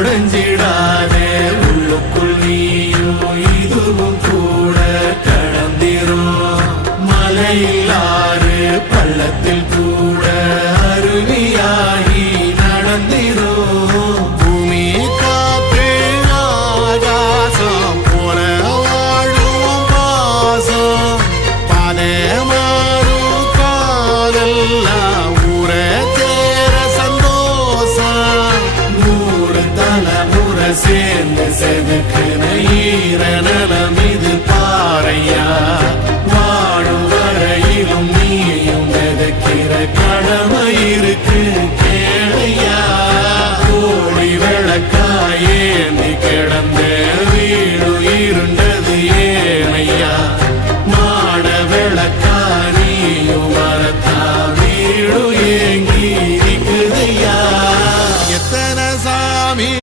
உடைஞ்சிடாதே உள்ளுக்குள் நீயும் இதுவும் கூட கடந்திரும் மலையிலாறு பள்ளத்தில் கூட அருவியாகி நடந்திரும் பூமி காற்று ஆகாசம் போல வாழும் பாசம் பாதை மாறும் காதெல்லாம் ஊரை சேர சந்தோஷம் 100 தலைமுறை சேர்ந்து செதுக்குன ஈர நலம் இது பாறையா வாழும் வரையிலும் நீயும் விதைக்கிற கடமை இருக்கு